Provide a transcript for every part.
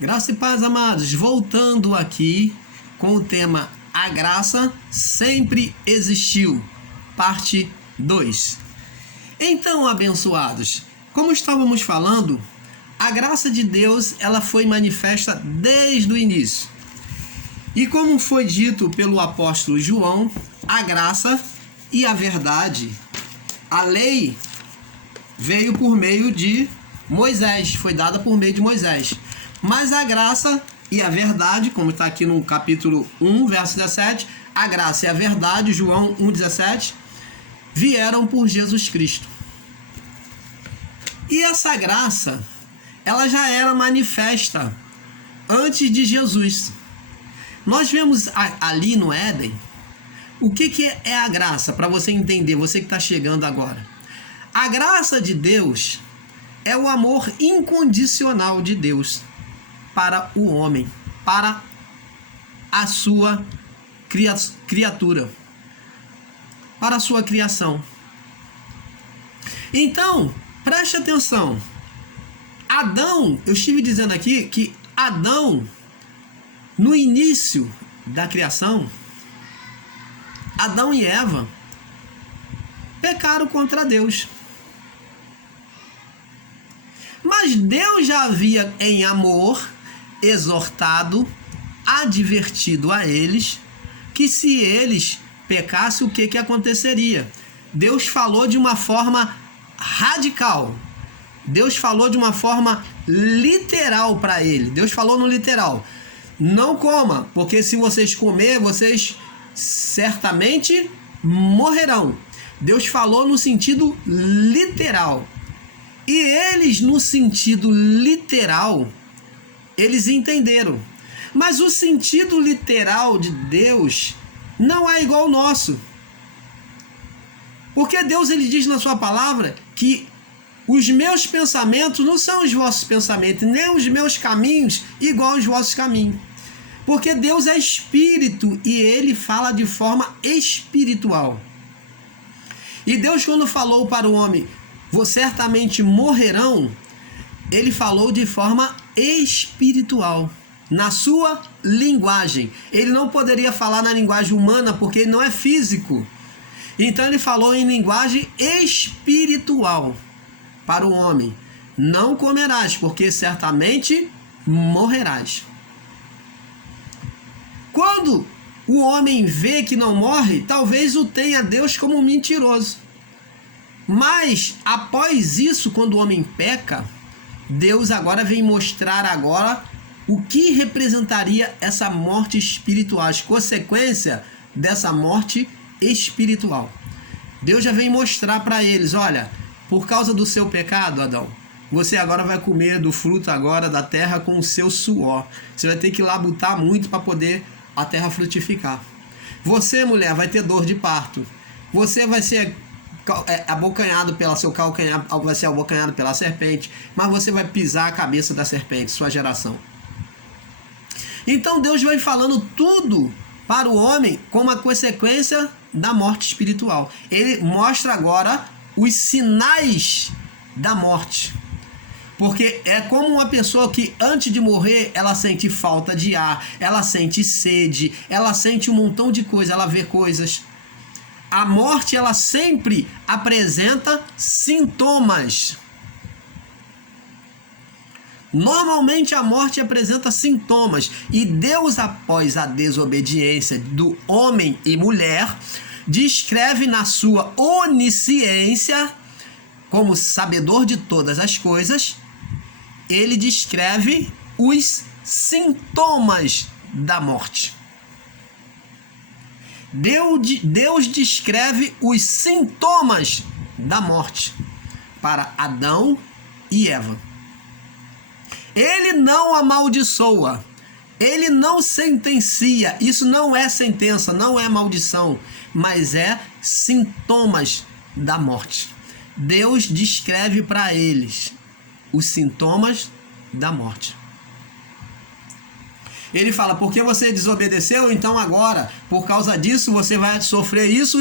Graça e paz, amados, voltando aqui com o tema A Graça Sempre Existiu, parte 2. Então, abençoados, como estávamos falando, a graça de Deus ela foi manifesta desde o início. E como foi dito pelo apóstolo João, a graça e a verdade, a lei veio por meio de Moisés, foi dada por meio de Moisés. Mas a graça e a verdade, como está aqui no capítulo 1, verso 17, a graça e a verdade, João 1,17, vieram por Jesus Cristo. E essa graça, ela já era manifesta antes de Jesus. Nós vemos ali no Éden, o que é a graça, para você entender, você que está chegando agora. A graça de Deus é o amor incondicional de Deus para o homem, para a sua criatura, para a sua criação. Então, preste atenção. Adão, eu estive dizendo aqui que Adão, no início da criação, Adão e Eva pecaram contra Deus. Mas Deus já havia, em amor, exortado, advertido a eles que se eles pecassem, o que aconteceria? Deus falou de uma forma radical. Deus falou de uma forma literal para ele. Deus falou no literal: não coma, porque se vocês comer, vocês certamente morrerão. Deus falou no sentido literal. E eles, no sentido literal, eles entenderam. Mas o sentido literal de Deus não é igual ao nosso. Porque Deus, ele diz na sua palavra que os meus pensamentos não são os vossos pensamentos, nem os meus caminhos igual aos vossos caminhos. Porque Deus é espírito e ele fala de forma espiritual. E Deus, quando falou para o homem, certamente morrerão, ele falou de forma espiritual, na sua linguagem. Ele não poderia falar na linguagem humana porque ele não é físico. Então ele falou em linguagem espiritual para o homem: não comerás, porque certamente morrerás. Quando o homem vê que não morre, talvez o tenha Deus como um mentiroso. Mas após isso, quando o homem peca, Deus agora vem mostrar o que representaria essa morte espiritual, as consequências dessa morte espiritual. Deus já vem mostrar para eles: olha, por causa do seu pecado, Adão, você agora vai comer do fruto agora da terra com o seu suor. Você vai ter que labutar muito para poder a terra frutificar. Você, mulher, vai ter dor de parto. Você vai ser abocanhado pela seu calcanhar, vai ser abocanhado pela serpente, mas você vai pisar a cabeça da serpente, sua geração. Então Deus vai falando tudo para o homem como a consequência da morte espiritual. Ele mostra agora os sinais da morte. Porque é como uma pessoa que antes de morrer, ela sente falta de ar, ela sente sede, ela sente um montão de coisa, ela vê coisas. A morte, ela sempre apresenta sintomas. Normalmente a morte apresenta sintomas. E Deus, após a desobediência do homem e mulher, descreve na sua onisciência, como sabedor de todas as coisas, ele descreve os sintomas da morte. Deus descreve os sintomas da morte para Adão e Eva. Ele não amaldiçoa, ele não sentencia. Isso não é sentença, não é maldição, mas é sintomas da morte. Deus descreve para eles os sintomas da morte. Ele fala: porque você desobedeceu, então agora, por causa disso, você vai sofrer isso.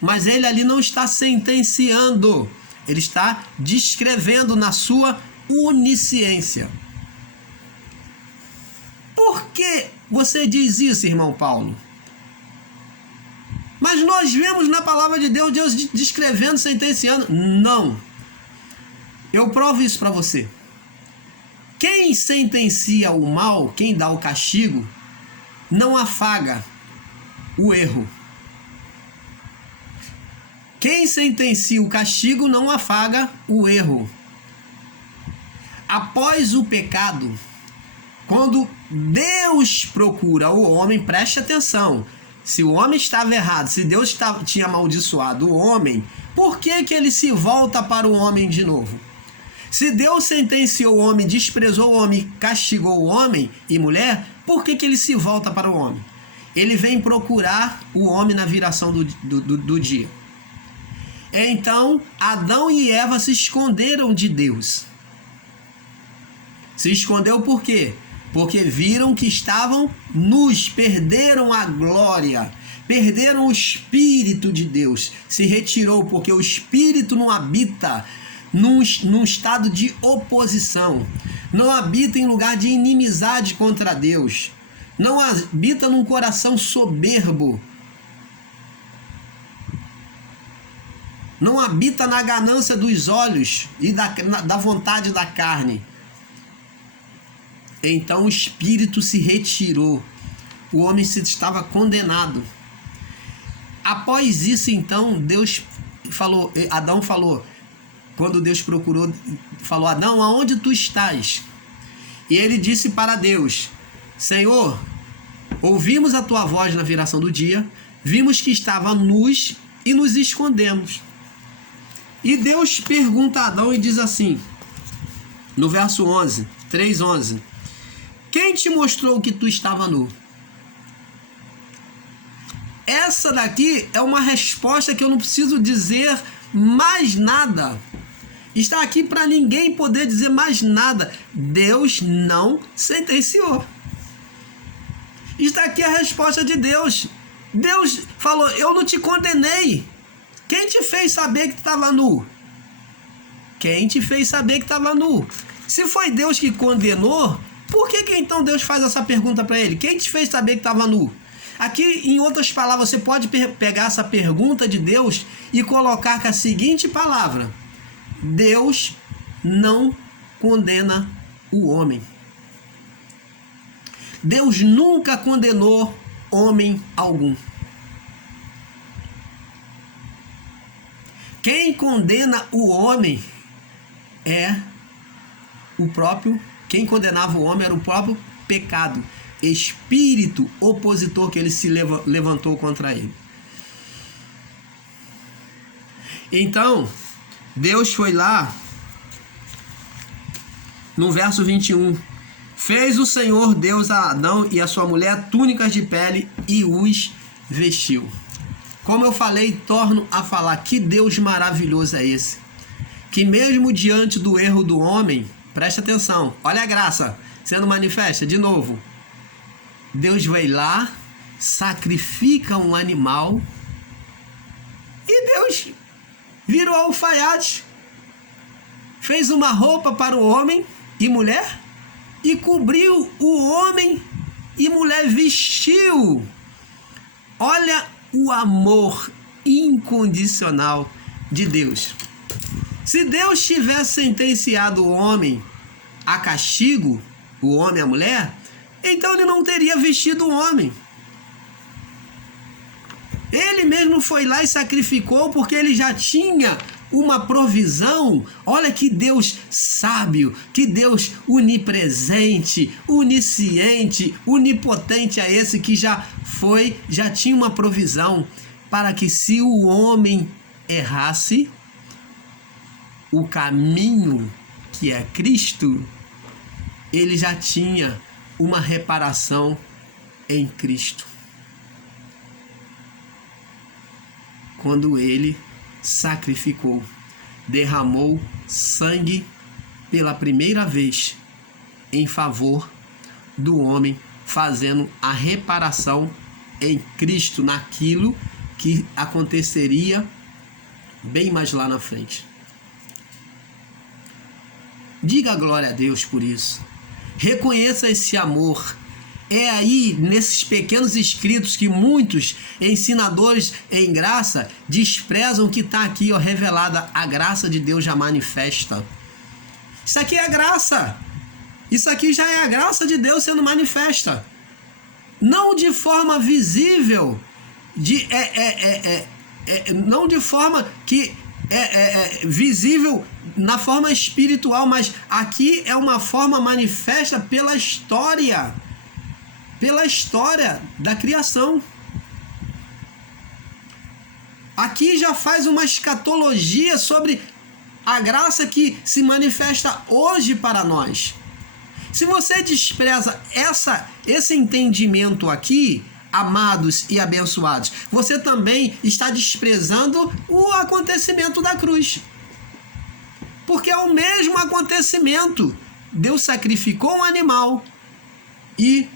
Mas ele ali não está sentenciando, ele está descrevendo na sua onisciência. que você diz isso, irmão Paulo? Mas nós vemos na palavra de Deus, Deus descrevendo, sentenciando. Não. Eu provo isso para você. Quem sentencia o mal, quem dá o castigo, não afaga o erro. Quem sentencia o castigo não afaga o erro. Após o pecado, quando Deus procura o homem, preste atenção, se o homem estava errado, se Deus tinha amaldiçoado o homem, por que ele se volta para o homem de novo? Se Deus sentenciou o homem, desprezou o homem, castigou o homem e mulher, por que ele se volta para o homem? Ele vem procurar o homem na viração do dia. Então, Adão e Eva se esconderam de Deus. Se escondeu por quê? Porque viram que estavam nus, perderam a glória, perderam o Espírito de Deus. Se retirou porque o Espírito não habita num estado de oposição, não habita em lugar de inimizade contra Deus, não habita num coração soberbo, não habita na ganância dos olhos e da vontade da carne. Então o Espírito se retirou, o homem estava condenado. Após isso, então, Adão falou, quando Deus procurou, falou: Adão, aonde tu estás? E ele disse para Deus: Senhor, ouvimos a tua voz na viração do dia, vimos que estava nus e nos escondemos. E Deus pergunta a Adão e diz assim, no verso 3:11, quem te mostrou que tu estava nu? Essa daqui é uma resposta que eu não preciso dizer mais nada. Está aqui para ninguém poder dizer mais nada. Deus não sentenciou. Está aqui a resposta de Deus. Deus falou: eu não te condenei. Quem te fez saber que estava nu? Quem te fez saber que estava nu? Se foi Deus que condenou, por que então Deus faz essa pergunta para ele? Quem te fez saber que estava nu? Aqui, em outras palavras, você pode pegar essa pergunta de Deus e colocar com a seguinte palavra: Deus não condena o homem. Deus nunca condenou homem algum. Quem condena o homem é o próprio, quem condenava o homem era o próprio pecado, espírito opositor que ele se levantou contra ele. Então, Deus foi lá, no verso 21, fez o Senhor Deus a Adão e a sua mulher túnicas de pele e os vestiu. Como eu falei, torno a falar, que Deus maravilhoso é esse, que mesmo diante do erro do homem, preste atenção, olha a graça sendo manifesta de novo, Deus vai lá, sacrifica um animal e Deus virou alfaiate, fez uma roupa para o homem e mulher e cobriu o homem e mulher, vestiu. Olha o amor incondicional de Deus. Se Deus tivesse sentenciado o homem a castigo, o homem e a mulher, então ele não teria vestido o homem. Ele mesmo foi lá e sacrificou porque ele já tinha uma provisão. Olha que Deus sábio, que Deus onipresente, onisciente, onipotente é esse que já tinha uma provisão para que se o homem errasse, o caminho que é Cristo, ele já tinha uma reparação em Cristo. Quando ele sacrificou, derramou sangue pela primeira vez em favor do homem, fazendo a reparação em Cristo naquilo que aconteceria bem mais lá na frente. Diga glória a Deus por isso. Reconheça esse amor. É aí, nesses pequenos escritos, que muitos ensinadores em graça desprezam que está aqui, ó, revelada a graça de Deus já manifesta. Isso aqui é a graça. Isso aqui já é a graça de Deus sendo manifesta. Não de forma visível, não de forma que visível na forma espiritual, mas aqui é uma forma manifesta pela história da criação. Aqui já faz uma escatologia sobre a graça que se manifesta hoje para nós. Se você despreza esse entendimento aqui, amados e abençoados, você também está desprezando o acontecimento da cruz. Porque é o mesmo acontecimento. Deus sacrificou um animal e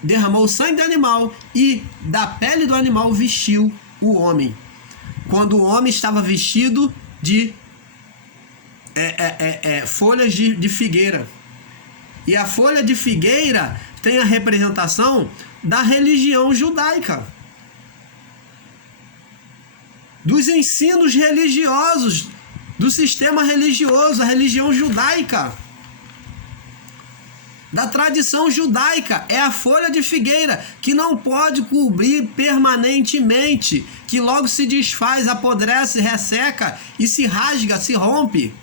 derramou o sangue do animal e da pele do animal vestiu o homem. Quando o homem estava vestido de folhas de figueira. E a folha de figueira tem a representação da religião judaica, dos ensinos religiosos, do sistema religioso, a religião judaica, da tradição judaica. É a folha de figueira que não pode cobrir permanentemente, que logo se desfaz, apodrece, resseca e se rasga, se rompe.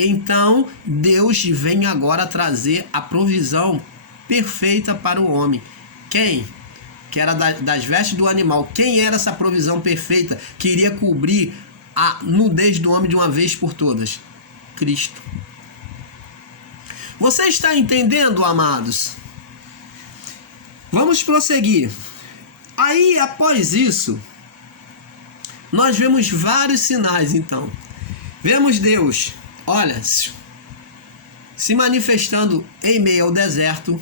Então Deus vem agora trazer a provisão perfeita para o homem. Quem? Que era das vestes do animal. Quem era essa provisão perfeita que iria cobrir a nudez do homem de uma vez por todas? Cristo. Você está entendendo, amados? Vamos prosseguir. Aí, após isso, nós vemos vários sinais, então. Vemos Deus, olha, se manifestando em meio ao deserto.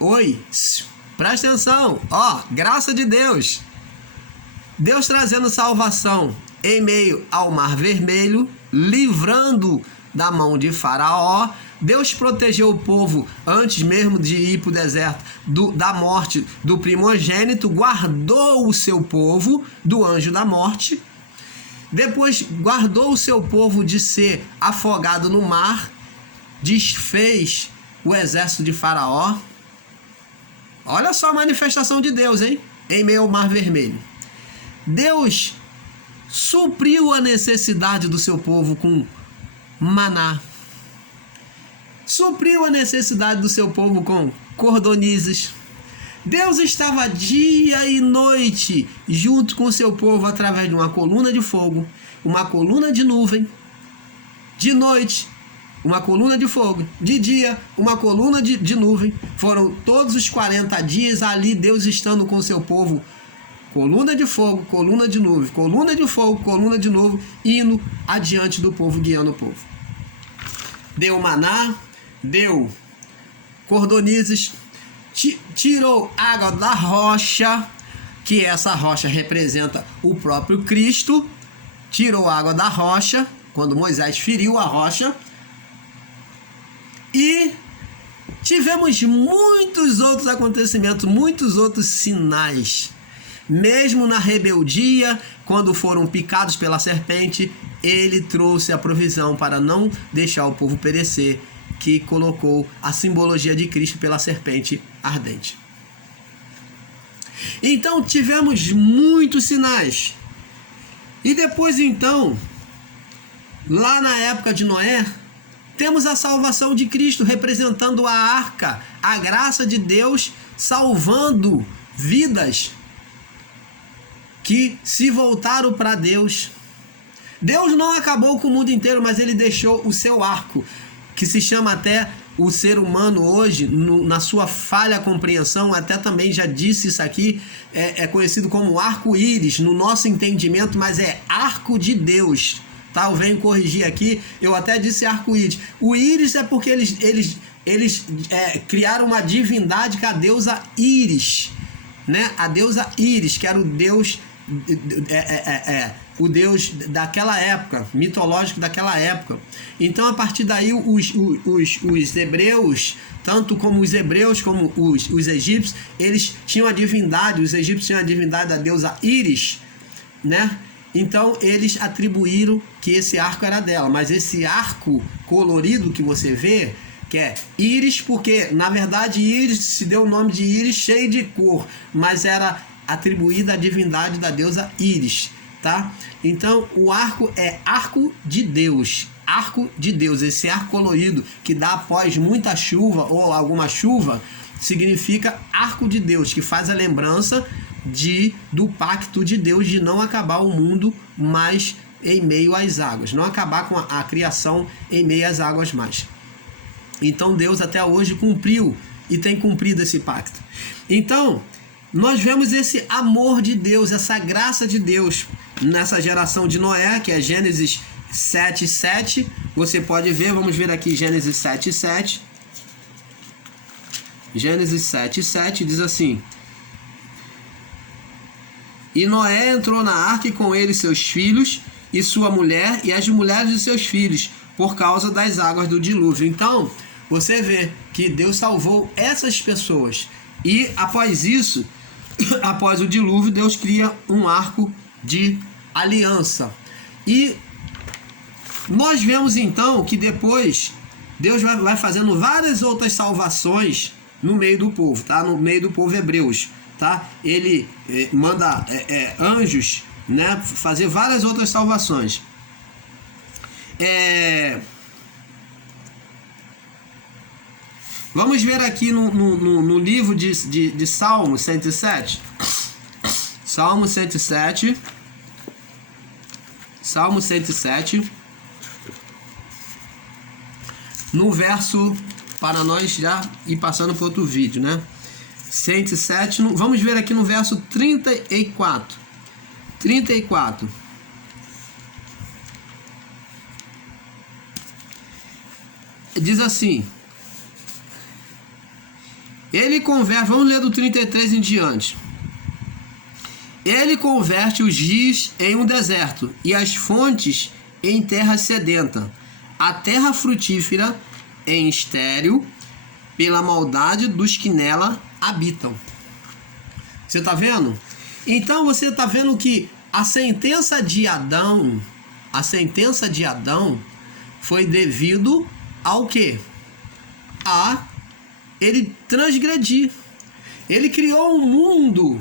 Oi, presta atenção, ó, graça de Deus. Deus trazendo salvação em meio ao Mar Vermelho, livrando da mão de Faraó. Deus protegeu o povo antes mesmo de ir para o deserto da morte do primogênito, guardou o seu povo do anjo da morte. Depois guardou o seu povo de ser afogado no mar, desfez o exército de Faraó. Olha só a manifestação de Deus, hein? Em meio ao Mar Vermelho. Deus supriu a necessidade do seu povo com maná. Supriu a necessidade do seu povo com cordonizes. Deus estava dia e noite junto com o seu povo através de uma coluna de fogo, uma coluna de nuvem. De noite, uma coluna de fogo. De dia, uma coluna de nuvem. Foram todos os 40 dias ali, Deus estando com o seu povo. Coluna de fogo, coluna de nuvem, coluna de fogo, coluna de nuvem, indo adiante do povo, guiando o povo. Deu maná, deu cordonizes, tirou água da rocha, que essa rocha representa o próprio Cristo. Tirou água da rocha, quando Moisés feriu a rocha. E tivemos muitos outros acontecimentos, muitos outros sinais. Mesmo na rebeldia, quando foram picados pela serpente, ele trouxe a provisão para não deixar o povo perecer, que colocou a simbologia de Cristo pela serpente ardente. Então tivemos muitos sinais. E depois então, lá na época de Noé, temos a salvação de Cristo representando a arca, a graça de Deus salvando vidas que se voltaram para Deus. Deus não acabou com o mundo inteiro, mas ele deixou o seu arco, que se chama até o ser humano hoje, na sua falha compreensão, até também já disse isso aqui, é conhecido como arco-íris no nosso entendimento, mas é arco de Deus. Tá? Eu venho corrigir aqui, eu até disse arco-íris. O íris é porque eles criaram uma divindade que é a deusa Íris, né? A deusa Íris, que era o deus o Deus daquela época, mitológico daquela época. Então, a partir daí, os hebreus, tanto como os hebreus como os egípcios, eles tinham a divindade, os egípcios tinham a divindade da deusa Íris, né? Então, eles atribuíram que esse arco era dela, mas esse arco colorido que você vê, que é Íris, porque, na verdade, Íris se deu o nome de Íris cheio de cor, mas era atribuída à divindade da deusa Íris, tá? Então, o arco é arco de Deus. Arco de Deus. Esse arco colorido que dá após muita chuva ou alguma chuva, significa arco de Deus, que faz a lembrança do pacto de Deus de não acabar o mundo mais em meio às águas. Não acabar com a criação em meio às águas mais. Então, Deus até hoje cumpriu e tem cumprido esse pacto. Então, nós vemos esse amor de Deus, essa graça de Deus nessa geração de Noé, que é Gênesis 7:7. Você pode ver, vamos ver aqui Gênesis 7:7. Gênesis 7:7 diz assim: E Noé entrou na arca e com ele seus filhos e sua mulher e as mulheres de seus filhos, por causa das águas do dilúvio. Então, você vê que Deus salvou essas pessoas. E após isso, após o dilúvio, Deus cria um arco de aliança. E nós vemos então que depois Deus vai fazendo várias outras salvações no meio do povo, tá? No meio do povo hebreus, tá? Ele manda anjos, né? Fazer várias outras salvações. Vamos ver aqui no livro de Salmo 107. Salmo 107. Salmo 107. No verso, para nós já ir passando para outro vídeo, né? 107, vamos ver aqui no verso 34. 34. Diz assim: Ele converte, vamos ler do 33 em diante. Ele converte os rios em um deserto e as fontes em terra sedenta, a terra frutífera em estéril, pela maldade dos que nela habitam. Você está vendo? Então você está vendo que a sentença de Adão foi devido ao quê? A ele transgredir. Ele criou um mundo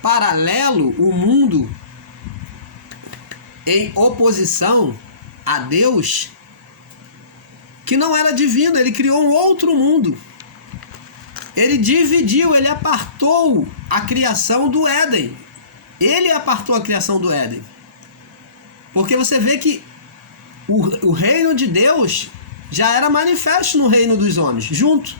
paralelo, um mundo em oposição a Deus, que não era divino. Ele criou um outro mundo. Ele dividiu, ele apartou a criação do Éden. Ele apartou a criação do Éden. Porque você vê que o reino de Deus já era manifesto no reino dos homens, junto.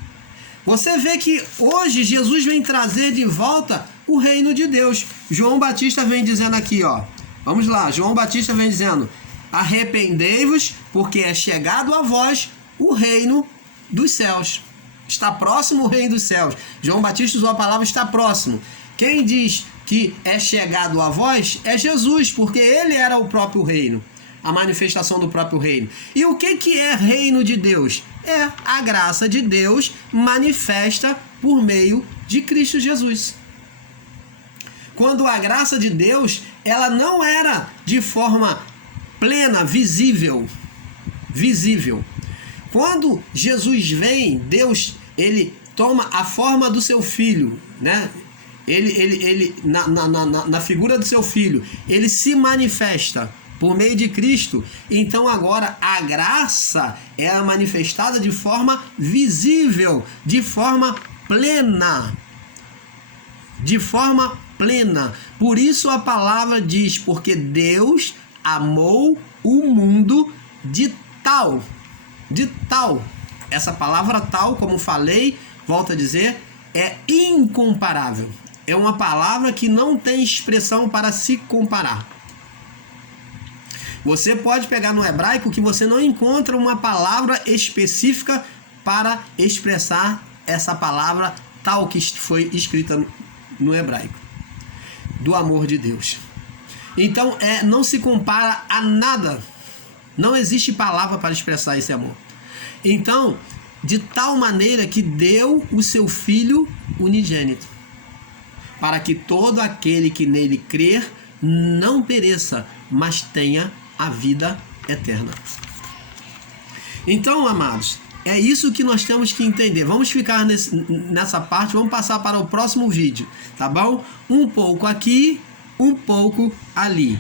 Você vê que hoje Jesus vem trazer de volta o reino de Deus. João Batista vem dizendo aqui, ó. Vamos lá, João Batista vem dizendo: arrependei-vos, porque é chegado a vós o reino dos céus. Está próximo o reino dos céus. João Batista usou a palavra está próximo. Quem diz que é chegado a vós é Jesus, porque ele era o próprio reino, a manifestação do próprio reino. E o que é reino de Deus? É a graça de Deus manifesta por meio de Cristo Jesus. Quando a graça de Deus, ela não era de forma plena, visível. Quando Jesus vem, Deus, ele toma a forma do seu filho, né? Ele na figura do seu filho, ele se manifesta por meio de Cristo. Então agora a graça é manifestada de forma visível, de forma plena. Por isso a palavra diz: porque Deus amou o mundo de tal. Essa palavra tal, como falei, volto a dizer, é incomparável. É uma palavra que não tem expressão para se comparar. Você pode pegar no hebraico que você não encontra uma palavra específica para expressar essa palavra tal que foi escrita no hebraico. Do amor de Deus. Então, não se compara a nada. Não existe palavra para expressar esse amor. Então, de tal maneira que deu o seu Filho unigênito, para que todo aquele que nele crer não pereça, mas tenha a vida eterna. Então, amados, é isso que nós temos que entender. Vamos ficar nessa parte, vamos passar para o próximo vídeo, tá bom? Um pouco aqui, um pouco ali.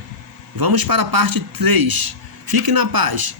Vamos para a parte 3. Fique na paz.